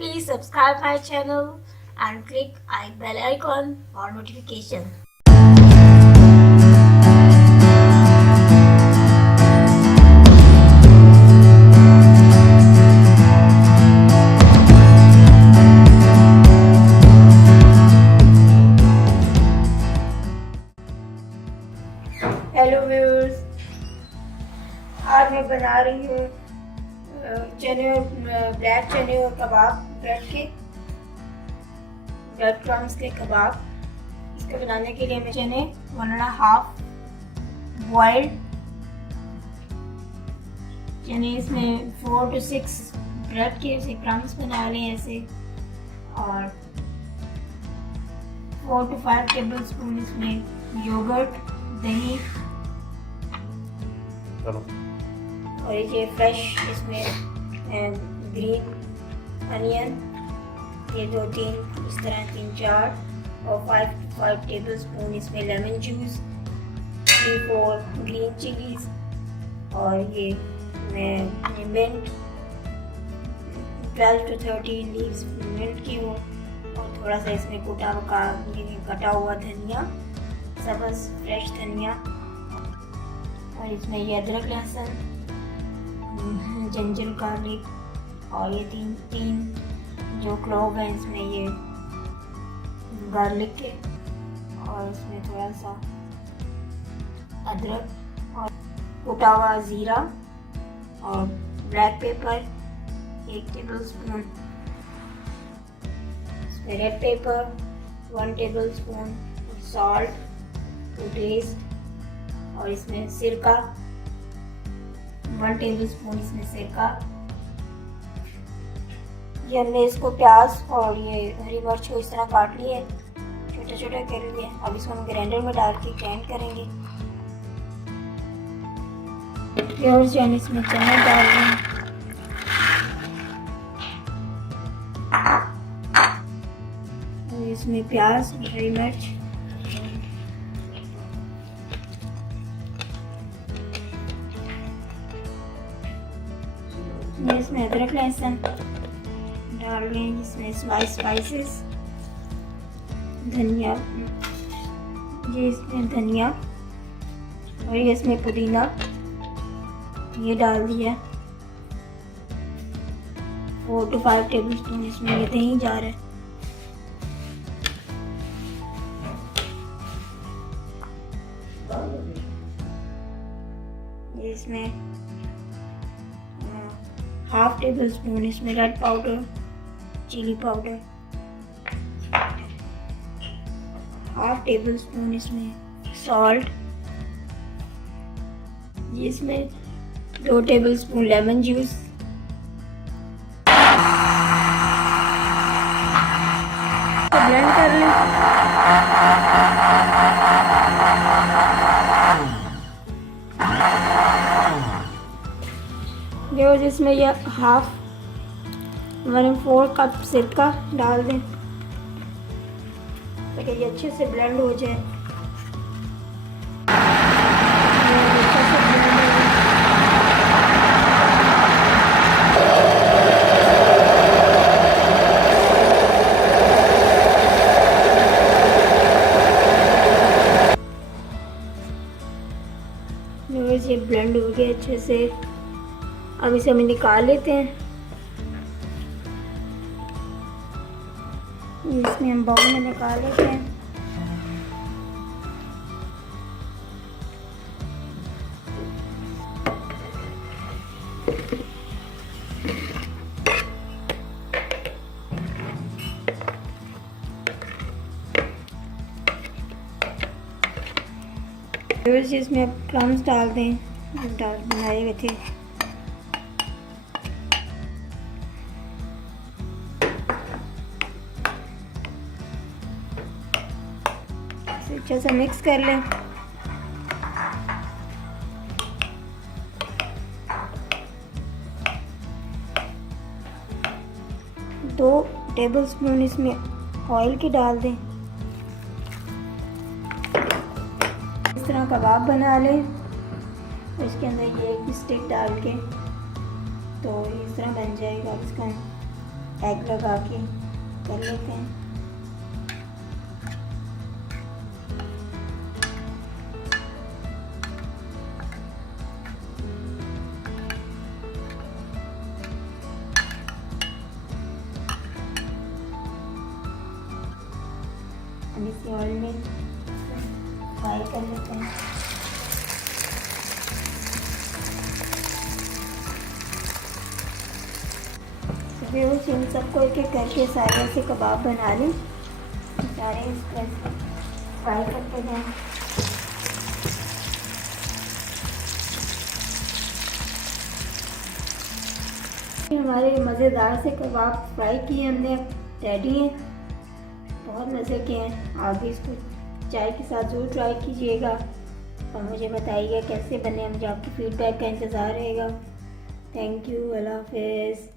Please subscribe my channel and click bell icon for notification. Hello viewers, आज मैं बना रही हूँ चने और ब्लैक चने और कबाब ब्रेड क्रम्स के कबाब। इसको बनाने के लिए मैं चने 1.5 बॉइल्ड चने, इसमें 4 to 6 ब्रेड के ऐसे क्रम्स बना लें ऐसे, और 4 to 5 टेबल स्पून इसमें योगर्ट, दही, और ये फ्रेश इसमें ग्रीन अनियन, ये 2-3 इस तरह 3-4, और 5 टेबल स्पून इसमें लेमन जूस, 3-4 ग्रीन चिलीज, और ये मैं मिंट 12 to 13 लीव्स मिंट की हूँ, और थोड़ा सा इसमें कटा हुआ धनिया, सब्ज़ फ्रेश धनिया, और इसमें ये अदरक लहसुन, जिंजर गार्लिक, और ये तीन जो क्लोव हैं इसमें ये गार्लिक के, और इसमें थोड़ा सा अदरक, और कुटा हुआ ज़ीरा, और ब्लैक पेपर 1 टेबल स्पून, इसमें red pepper 1 tablespoon, salt to taste, और इसमें सिरका 1 टेबल स्पून, इसमें सिरका। ये हमने इसको प्याज और ये हरी मिर्च को इस तरह काट लिए, छोटे छोटे कर लिए। अब इसको हम ग्राइंडर में डाल के ग्राइंड करेंगे। प्याज जो इसमें चने डाल दें, और इसमें प्याज, हरी मिर्च, इसमें अदरक लहसुन डाल लें, इसमें स्पाइसेस, धनिया, ये इसमें धनिया, और ये इसमें पुदीना ये डाल दिया। 4 to 5 टेबल स्पून इसमें ये दही जा रहा है। ये इसमें 1/2 टेबल स्पून इसमें red powder, chilli powder, 1/2 tablespoon इसमें सॉल्ट, ये इसमें 2 tablespoon lemon juice, blend कर लें। और जिसमें ये 1/4 कप सिरका डाल दें ताकि ये अच्छे से ब्लेंड हो जाए। ये ब्लेंड हो गया अच्छे से। अब इसे हम निकाल लेते हैं। इसमें हम बाउल में निकाल लेते हैं। इसमें अब क्रम्स डाल दें, बनाए हुए थे। अच्छा सा मिक्स कर लें। दो टेबल स्पून इसमें ऑयल की डाल दें। इस तरह कबाब बना लें, इसके अंदर ये एक स्टिक डाल के तो इस तरह बन जाएगा। इसका एग लगा के कर लेते हैं। अब इसे ऑयल में फ्राई कर लेते हैं। इन सबको एक एक करके सारे ऐसे कबाब बना लें, सारे इसको फ्राई करते जाएं। हमारे मज़ेदार से कबाब फ्राई किए हमने, रेडी हैं, बहुत मज़े के हैं। आप भी इसको चाय के साथ ज़रूर ट्राई कीजिएगा और मुझे बताइएगा कैसे बने। मुझे आपकी फ़ीडबैक का इंतज़ार रहेगा। थैंक यू, अल्लाह हाफ़िज़।